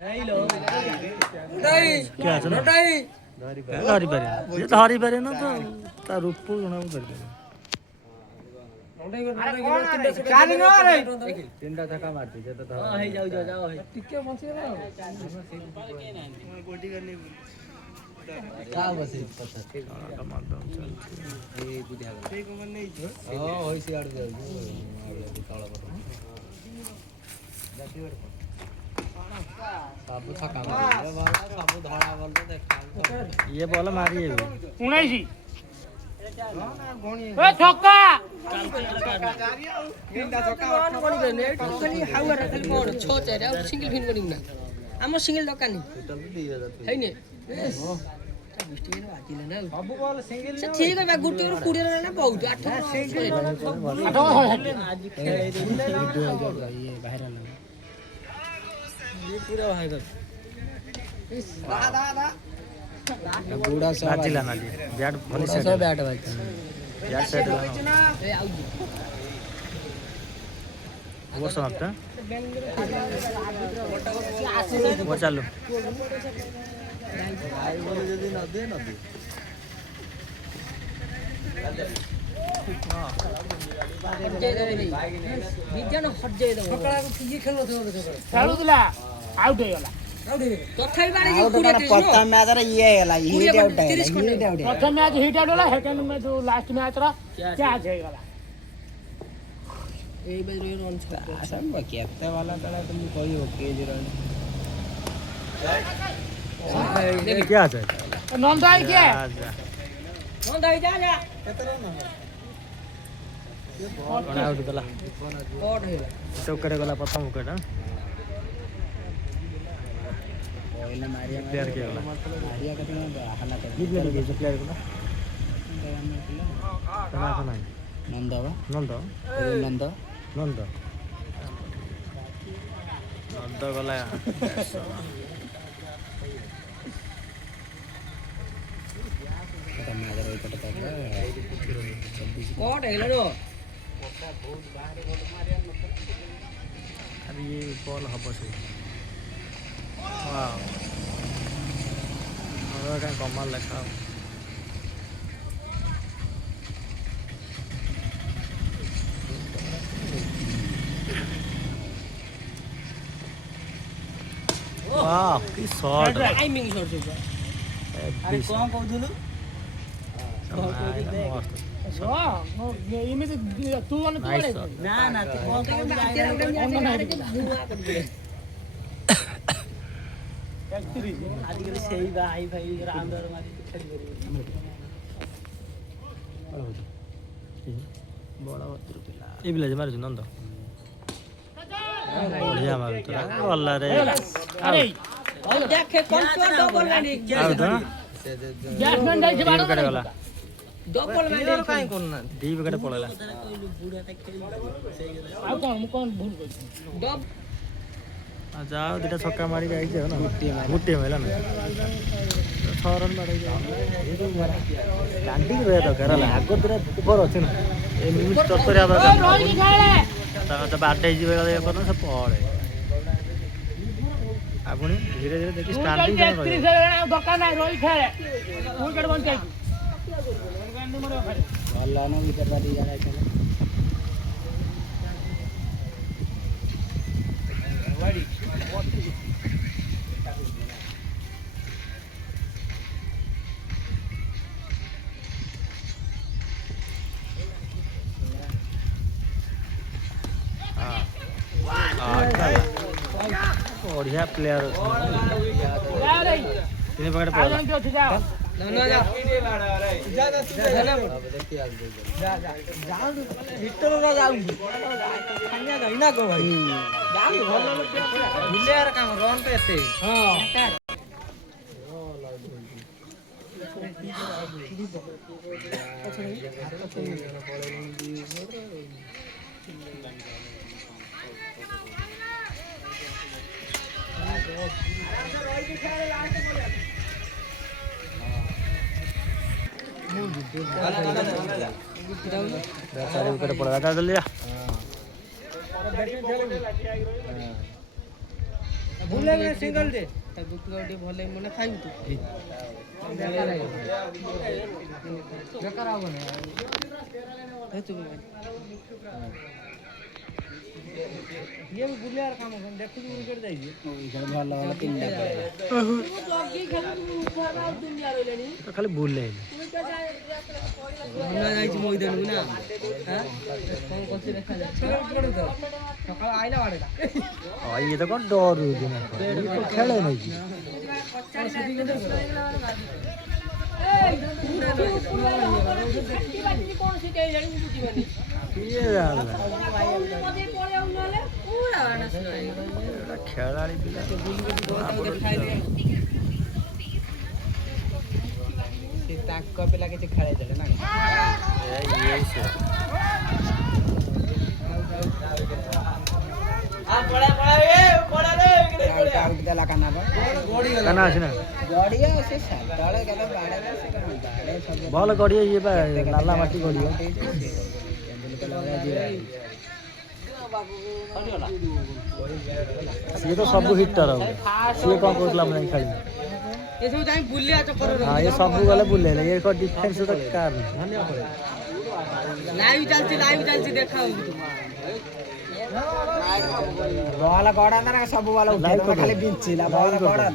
क्या है ना धरी पारे ये धरी पारे ना तो ता रूप जणा कर दे तीनटा धक्का मारती जे तो हां हे जाऊ जाओ टिके बंसी ना गोटी करनी का बसे पता का मार दो चल ए बुझा गला ए को मन नहीं हां होई से आड़ जाऊ काला पर जाती वर सब छक्का मारे वाला सब धड़ा बॉल तो देखा ये बॉल मारी है 19 ए छक्का तीनटा छक्का कोनी गने खाली हाउरा खाली कोन 6 4 सिंगल फिन कोनी ना हमर सिंगल दका नि टोटल 2000 हैने मिस्टेक आतिला ना सब बॉल सिंगल से ठीक है बा गुटी रो 20 रे ना बहुत 8 सिंगल 8 आज खेल ये बाहर ना ये पूरा भाई दा बूढ़ा सब नाचिला ना जी बैट भली सेट सब बैट भाई बैट सेट ए आउ वो समाप्त वो चालू भाई बोले यदि न दे विजन हट जाए दो पकड़ा को ये खेलनो थो खेलु दिला आउट हे गला तथाई बारे जो पूरे पत्ता मैच रे ये हैला हिट आउट है प्रथम मैच हिट आउट होला सेकंड में जो लास्ट मैच रा कैच हे गला ए बजे रन छक्का असम केते वाला कला तुम कोई ओके जरा क्या है नंदाई के नंद आई जा जा कौन आउट गला कोड हे चौक करे गला प्रथम विकेट पहले मारिया प्लेयर के गला मारिया कतना हल्ला कर प्लेयर के प्लेयर को तना तना नंदवा नंद नंद नंद नंद गला कता मैच रे कटा कोड हेला रो अरे ये बॉल हब से वाह और का कमाल लगा वाह की शॉट टाइमिंग शॉट से अरे कौन कहदुलु मस्त इमे तू अन तू नाइस ना ना तू कौन आजकल सही बा हाई फाई रामदर मारी खेली करी बड़ा ये भी ले मार नंद बढ़िया मार तो वाला रे अरे देखे कौन तो डबल लाइन आउ तो बैट्समैन जाई टीम करे वाला डबल लाइन काई कोन डी विकेट पड़ेला आ कौन भूल गई डब जाओ दुटा छक्का मारी आई जाओ ना मुट्ठी मेला ना 6 रन मारी जाओ ये तो स्टैंडिंग रहे तो करला आगो दुरा ऊपर अछि ना ए मिनिट 70 आबा रोई की खेले तो बाटे जीवे गले करन से पड़े आपुनी धीरे धीरे देखि स्टैंडिंग जन रहे 30 दरकार नाही रोई खेले विकेट बन जाई वाला नो विकेट बारी जाने चले बढ़िया प्लेयर तीन पकड़ पड़ा ना जा हिटर रा जाऊ खानिया गई ना को भाई जाऊ भलो प्लेयर काम रन पे एते हां सारे विकेट पड़ा था जल्दी ବୁଲେଇବେ ସିଙ୍ଗଲ ଦେ ତା ବୁକୁର ଟିକେ ଭଲ ମନେ ଖାଇବୁ ତୁ ବେକାର ହବନି ତୁ ଇଏ ବି ବୁଲିବାର କାମ ଦେଖୁଛୁ କ୍ରିକେଟ ଯାଇଛି ଭଲ ଭଲ ତିନିଟା ଖାଲି ବୁଲେଇ ଯାଇଛି ମଇଦାନକୁ ନା କଣ କରୁଛି ଦେଖାଯାଉଛି ସକାଳ ଆଇଲା ବାଡେଟା ଇଏ ତ କଣ ଡରୁଛି ନା ଖେଳେ ନାଇଁ କି କିଏ ଜାଣିଲା ଖେଳାଳି ପିଲା ତାଙ୍କ ପିଲା କିଛି ଖେଳେଇ ଦେଲେ ନା କାନା ଅଛି ନା ଭଲ ଗଡ଼ିଆ ଇଏ ବା ନାଲା ମାଟି ଗଡ଼ିଆ ସିଏ ତ ସବୁ ହିଟର ହବ ସିଏ କଣ କହୁଥିଲା ଆମେ ଯାଇ ଖେଳିବୁ ଏସବୁ ଯାଇ ବୁଲିବା ଚକ୍କର ହଁ ଏ ସବୁ ଗଲେ ବୁଲେଇଲେ ଇଏ କଣ ଡିଫେନ୍ସ ତ କାର ଲାଇଭ ଚାଲିଛି ଦେଖା ବଲ ଗଡା ସବୁ ବଲ ଖାଲି ବିଞ୍ଚିଲା ବଲ ଗଡା